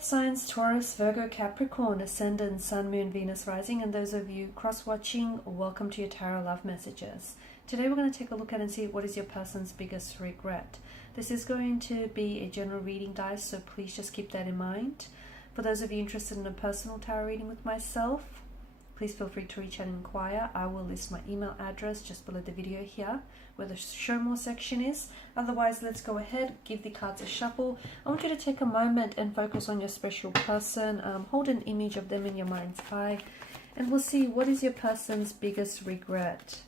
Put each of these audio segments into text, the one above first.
earth signs Taurus, Virgo, Capricorn, ascendant, sun, moon, Venus rising, and those of you cross-watching, welcome to your tarot love messages. Today we're going to take a look at and see what is your person's biggest regret. This is going to be a general reading, guys, so please just keep that in mind. For those of you interested in a personal tarot reading with myself, please feel free to reach out and inquire. I will list my email address just below the video here, where the show more section is. Otherwise, let's go ahead, give the cards a shuffle. I want you to take a moment and focus on your special person. Hold an image of them in your mind's eye, and we'll see what is your person's biggest regret.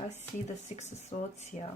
I see the Six of Swords here.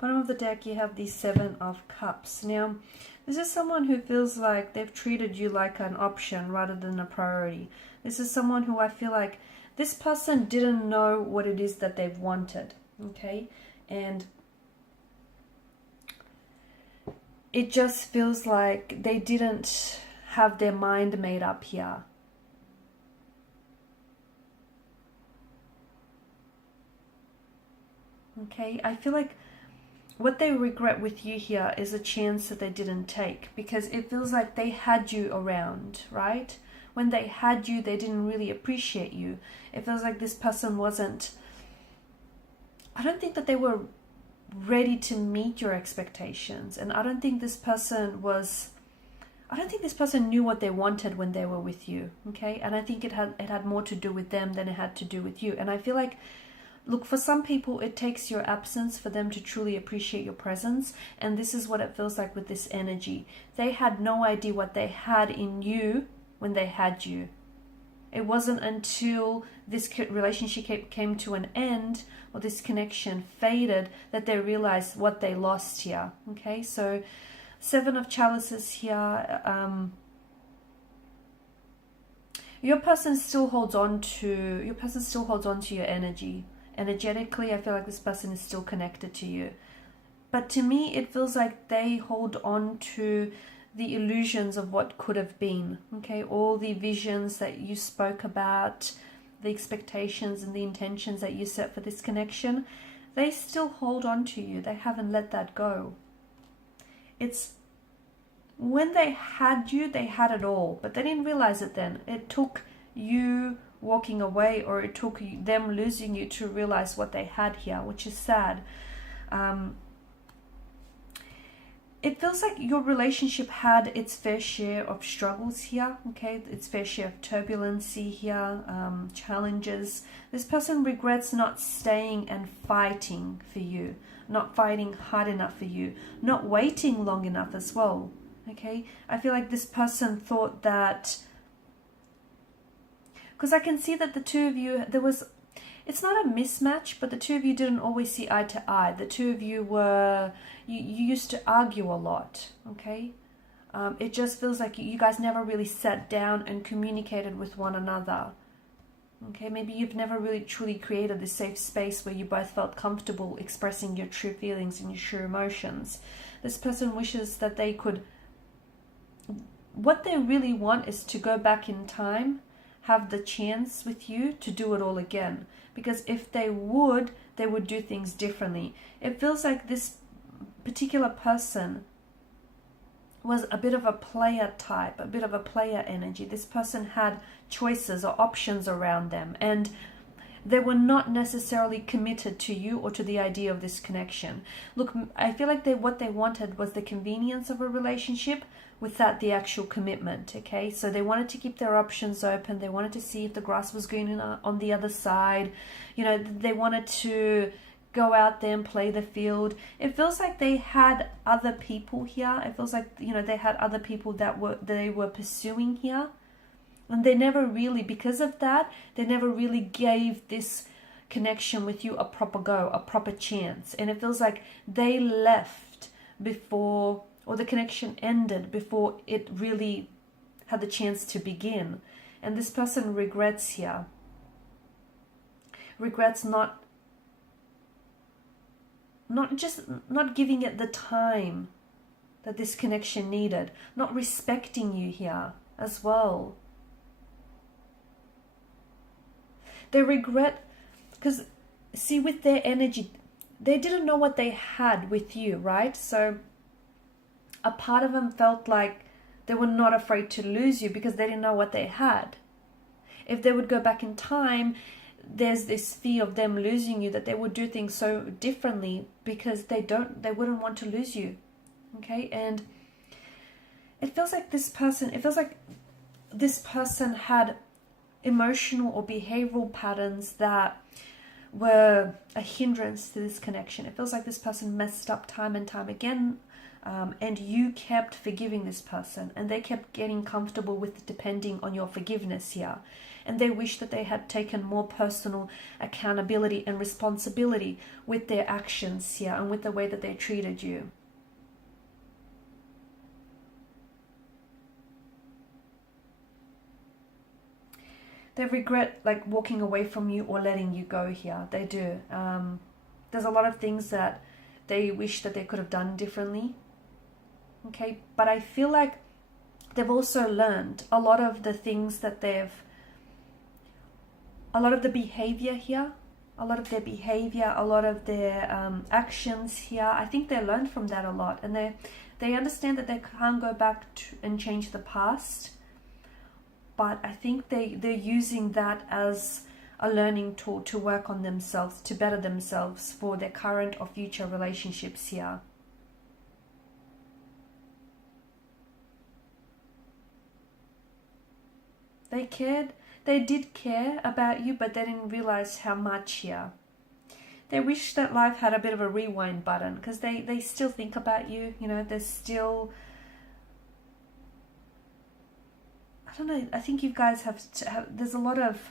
Bottom of the deck, you have the Seven of Cups. Now, this is someone who feels like they've treated you like an option rather than a priority. This is someone who I feel like this person didn't know what it is that they've wanted, okay? And it just feels like they didn't have their mind made up here. Okay, I feel like what they regret with you here is a chance that they didn't take, because it feels like they had you around, right? When they had you, they didn't really appreciate you. It feels like this person wasn't, I don't think that they were ready to meet your expectations. And I don't think this person knew what they wanted when they were with you, okay? And I think it had more to do with them than it had to do with you. And I feel like, look, for some people, it takes your absence for them to truly appreciate your presence. And this is what it feels like with this energy. They had no idea what they had in you when they had you. It wasn't until this relationship came to an end, or this connection faded, that they realized what they lost here. Okay, so Seven of Chalices here. Your person still holds on to your energy. Energetically, I feel like this person is still connected to you. But to me, it feels like they hold on to the illusions of what could have been. Okay, all the visions that you spoke about, the expectations and the intentions that you set for this connection, they still hold on to you. They haven't let that go. It's when they had you, they had it all, but they didn't realize it then. It took you walking away, or it took them losing you to realize what they had here, which is sad. It feels like your relationship had its fair share of struggles here, okay? Its fair share of turbulency here, challenges. This person regrets not staying and fighting for you, not fighting hard enough for you, not waiting long enough as well, okay? I feel like this person thought that, because I can see that the two of you, it's not a mismatch, but the two of you didn't always see eye to eye. The two of you you used to argue a lot, okay? It just feels like you guys never really sat down and communicated with one another, okay? Maybe you've never really truly created this safe space where you both felt comfortable expressing your true feelings and your true emotions. This person wishes that they could, what they really want is to go back in time, have the chance with you to do it all again. Because if they would do things differently. It feels like this particular person was a bit of a player type, a bit of a player energy. This person had choices or options around them. And they were not necessarily committed to you or to the idea of this connection. Look, I feel like what they wanted was the convenience of a relationship without the actual commitment, okay? So they wanted to keep their options open. They wanted to see if the grass was green on the other side. You know, they wanted to go out there and play the field. It feels like they had other people here. It feels like, you know, they had other people that they were pursuing here. And they never really, because of that, they never really gave this connection with you a proper go, a proper chance. And it feels like they left before, or the connection ended before it really had the chance to begin. And this person regrets here. Regrets not giving it the time that this connection needed. Not respecting you here as well. They regret, because see, with their energy, they didn't know what they had with you, right? So a part of them felt like they were not afraid to lose you because they didn't know what they had. If they would go back in time, there's this fear of them losing you, that they would do things so differently because they wouldn't want to lose you. Okay? And it feels like this person had emotional or behavioral patterns that were a hindrance to this connection. It feels like this person messed up time and time again, and you kept forgiving this person, and they kept getting comfortable with depending on your forgiveness here. And they wish that they had taken more personal accountability and responsibility with their actions here and with the way that they treated you. They regret like walking away from you or letting you go here. They do. There's a lot of things that they wish that they could have done differently. Okay, but I feel like they've also learned a lot of the things that a lot of the behavior here, a lot of their behavior, a lot of their actions here. I think they learned from that a lot, and they understand that they can't go back and change the past. But I think they're using that as a learning tool to work on themselves, to better themselves for their current or future relationships here. They did care about you, but they didn't realize how much here. They wish that life had a bit of a rewind button, because they still think about you, you know, they're still... I don't know, I think you guys have there's a lot of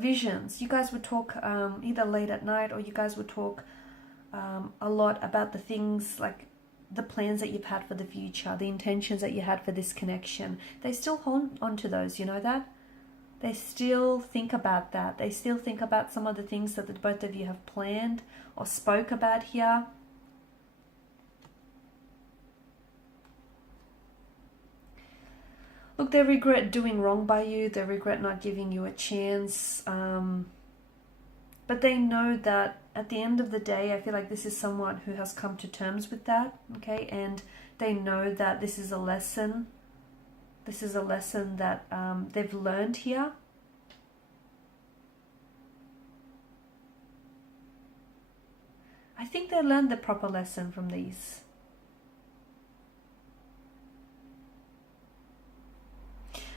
visions. You guys would talk either late at night, or you guys would talk a lot about the things, like the plans that you've had for the future, the intentions that you had for this connection. They still hold on to those, you know that? They still think about that. They still think about some of the things that the both of you have planned or spoke about here. Look, they regret doing wrong by you. They regret not giving you a chance. But they know that at the end of the day, I feel like this is someone who has come to terms with that, okay? And they know that this is a lesson. This is a lesson that they've learned here. I think they learned the proper lesson from these.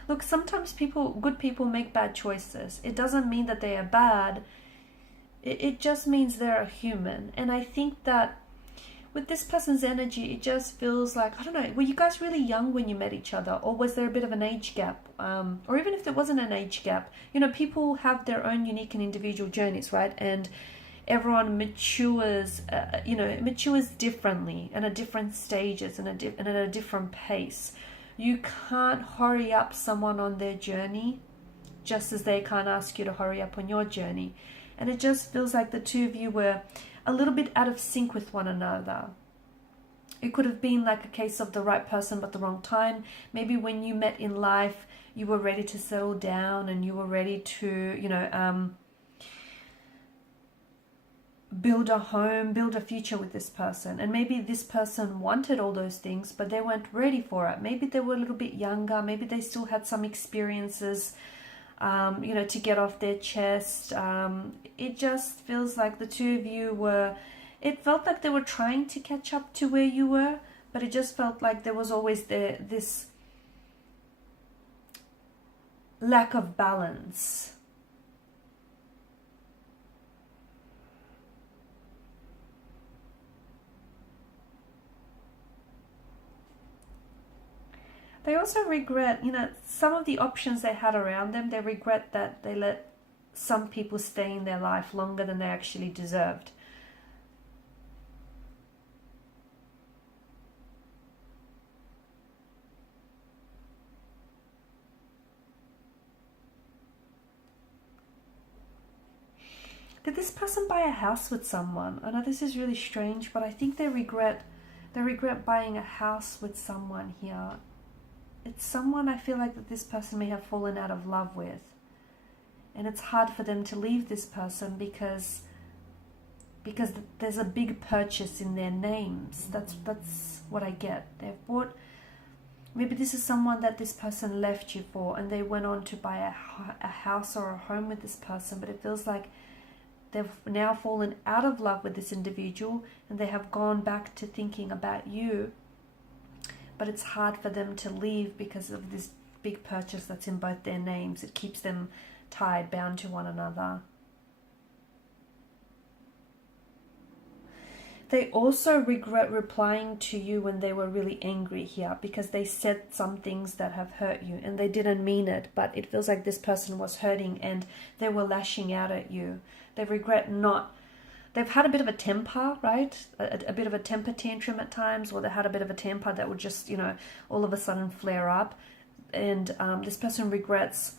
Look, sometimes good people make bad choices. It doesn't mean that they are bad. It just means they're a human. And I think that with this person's energy, it just feels like, I don't know, were you guys really young when you met each other? Or was there a bit of an age gap? Or even if there wasn't an age gap, you know, people have their own unique and individual journeys, right? And everyone matures, matures differently and at different stages and at a different pace. You can't hurry up someone on their journey, just as they can't ask you to hurry up on your journey. And it just feels like the two of you were a little bit out of sync with one another. It could have been like a case of the right person but the wrong time. Maybe when you met in life, you were ready to settle down and you were ready to, build a home, build a future with this person. And maybe this person wanted all those things, but they weren't ready for it. Maybe they were a little bit younger. Maybe they still had some experiences you know, to get off their chest. It just feels like the two of you were, it felt like they were trying to catch up to where you were, but it just felt like there was always this lack of balance. They also regret, you know, some of the options they had around them. They regret that they let some people stay in their life longer than they actually deserved. Did this person buy a house with someone? I know this is really strange, but I think they regret buying a house with someone here. It's someone I feel like that this person may have fallen out of love with. And it's hard for them to leave this person because there's a big purchase in their names. That's what I get. They've bought, maybe this is someone that this person left you for, and they went on to buy a house or a home with this person, but it feels like they've now fallen out of love with this individual and they have gone back to thinking about you. But it's hard for them to leave because of this big purchase that's in both their names. It keeps them tied, bound to one another. They also regret replying to you when they were really angry here, because they said some things that have hurt you and they didn't mean it, but it feels like this person was hurting and they were lashing out at you. They regret not, they've had a bit of a temper, right? A bit of a temper tantrum at times, or they had a bit of a temper that would just, you know, all of a sudden flare up. And this person regrets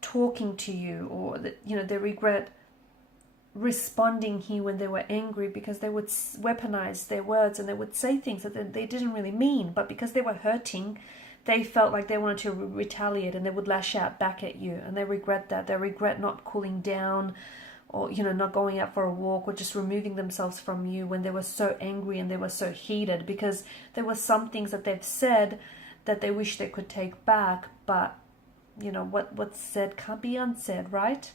talking to you, or, you know, they regret responding here when they were angry, because they would weaponize their words and they would say things that they didn't really mean, but because they were hurting, they felt like they wanted to retaliate and they would lash out back at you, and they regret that. They regret not cooling down, or, you know, not going out for a walk, or just removing themselves from you when they were so angry and they were so heated, because there were some things that they've said that they wish they could take back, but, you know, what's said can't be unsaid, right?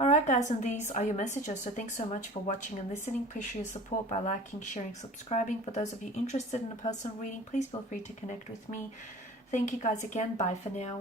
Alright guys, and these are your messages. So thanks so much for watching and listening. Appreciate your support by liking, sharing, subscribing. For those of you interested in a personal reading, please feel free to connect with me. Thank you guys again. Bye for now.